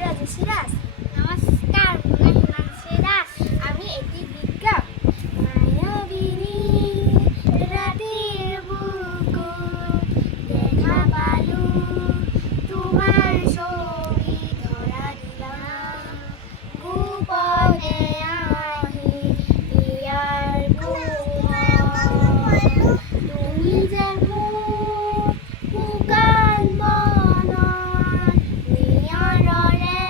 রাজশ্রী দাস। নমস্কার, হিমাংশী দাস। আমি এটি বিজ্ঞাপ মায়াবিনী রাতের বুকুর দেখা পালু তোমার ছবি ধরা দিলাম গোপনে আহি ইয়ার তুমি যেন শুকান বনৰ নিয়ৰৰে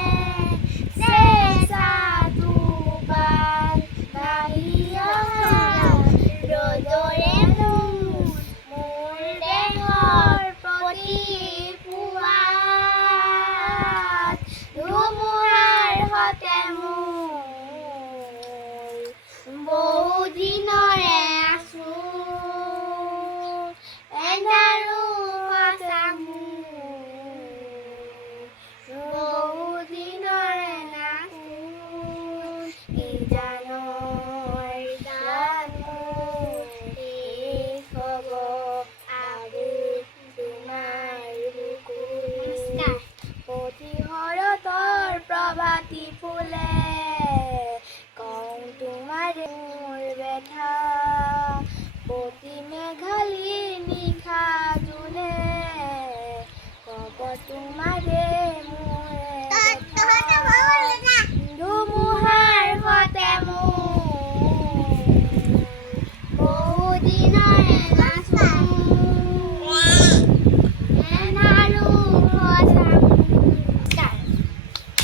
চেঁচা টোপাল বাঢ়ি অহা ৰ'দৰে মোৰ দেহৰ প্ৰতি পুৱাত ধুমুহাৰ সতে মোৰ বহুদিনৰে আছো এন্ধাৰো সঁচা বহুদিনৰে নাচো কি জানৰ জানো শেষ হ'ব আৰু তোমাৰ বুকুৰ প্ৰতিহৰতৰ প্ৰভাতী ফুলে কওঁ তোমাৰ মোৰ ব্যথা প্ৰতি মেঘালী নিশা জোনে কব তোমাৰে